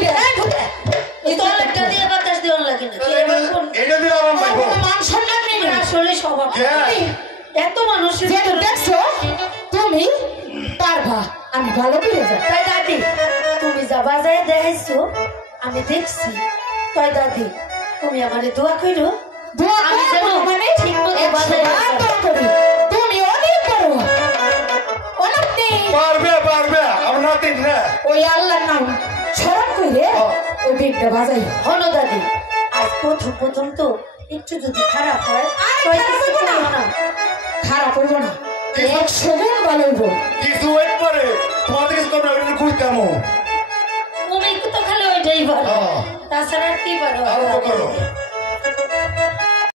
কইরা এই তো একটা দিয়ে বাতাস দেওয়ার লাগে না এটা দিলে আমার মাইবো মান সম্মান নেই আসলে স্বভাব এত মানুষের যে দেখছো তুমি পারবা আমি ভালো করে যাই তাই দাদি তুমি যা বাজারে দেখাইছো আমি দেখছি তাই দাদি তুমি আমারে দোয়া কইরো দোয়া আমি যেন মানে ঠিক মতো বাজারে করি তুমি অনেক বড় অনেক নেই পারবে পারবে আমার নাতিন না ওই আল্লাহর নাম স্মরণ করে ওই বেগটা বাজাই হলো দাদি আজ প্রথম তো একটু যদি খারাপ হয় তাই কিছু করবো না খারাপ হইব না 100 গুণ ভালো হইব কিছু ওয়েট করে তোমাদের কাছে তোমরা ওটা কইতামো তুমি তো খালি ওইটাই পারো হ্যাঁ। তাছাড়া আর কি পারো আরো করো